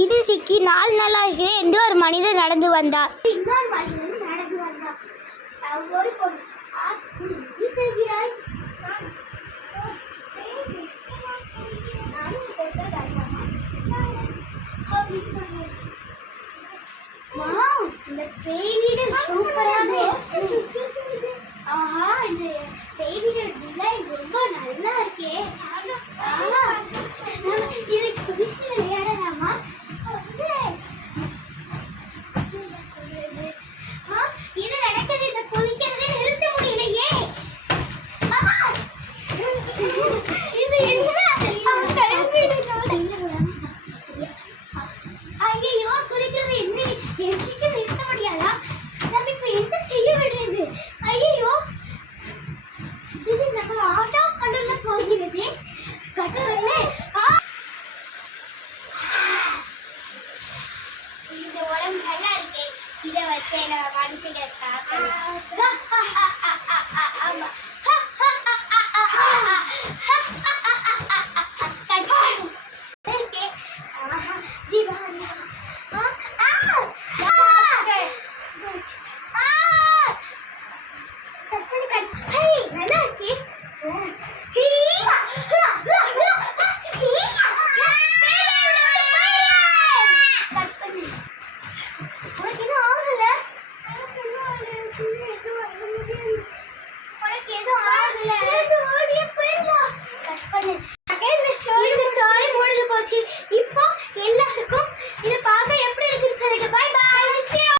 இன்றைக்கு 4 நாளாக இருக்கிறேன் என்று ஒரு மனிதர் நடந்து வந்தார். இன்னொரு மனிதன் நடந்து வந்தார். ஒரு பொண்ணு இந்த பேய் வீடு சூப்பராக ஆஹா, இந்த பேய் வீடு டிசைன் ரொம்ப நல்லா இருக்கே. இதுக்கு குதிச்சு விளையாடலாமா? இது நடக்குது, இந்த குதிக்கிறதே நிறுத்த முடியலையே. இது ஐயோ, குதிக்கிறது என்ன சீக்கிரம் நிறுத்த முடியாதா? நம்ம இப்ப என்ன செய்ய விடுறது? ஐயோ, இது நம்ம ஆட்டோ கண்ட்ரோல்ல போகிறது. கட்டறதுல இந்த உடம்பு நல்லா இருக்கே. இதை வச்சு நம்ம மனுஷங்க